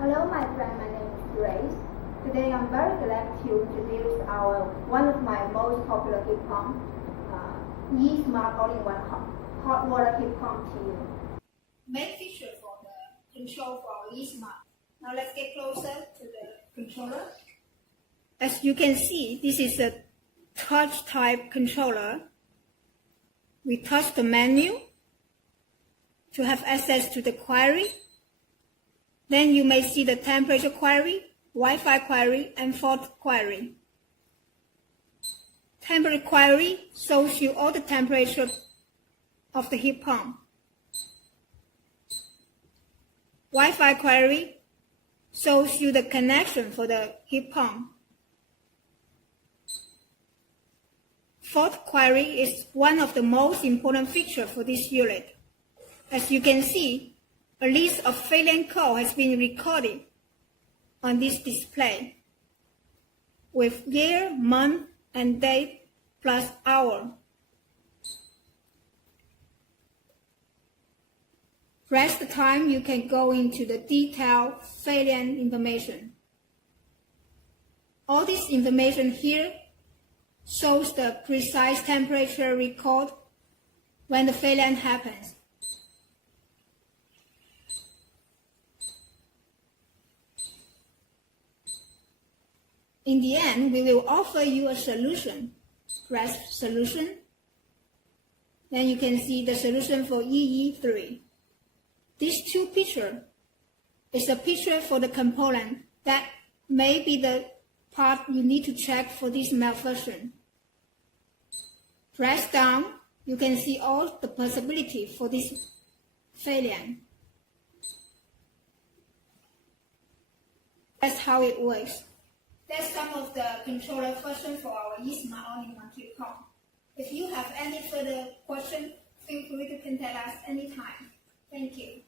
Hello, my friend. My name is Grace. Today, I'm very glad to introduce one of my most popular heat pump, E-Smart All-in-One hot water heat pump to you. Main feature for the control for our E-Smart. Now let's get closer to the controller. As you can see, this is a touch type controller. We touch the menu to have access to the query. Then you may see the temperature query, Wi-Fi query, and fault query. Temperature query shows you all the temperature of the heat pump. Wi-Fi query shows you the connection for the heat pump. Fault query is one of the most important features for this unit. As you can see, a list of failure code has been recorded on this display with year, month, and date plus hour. Rest the time, you can go into the detailed failure information. All this information here shows the precise temperature record when the failure happens. In the end, we will offer you a solution. Press solution. Then you can see the solution for EE3. These two pictures is a picture for the component that may be the part you need to check for this malfunction. Press down, you can see all the possibility for this failure. That's how it works. That's some of the controller functions for our E-Smart All-in-One heat pump. If you have any further questions, feel free to contact us anytime. Thank you.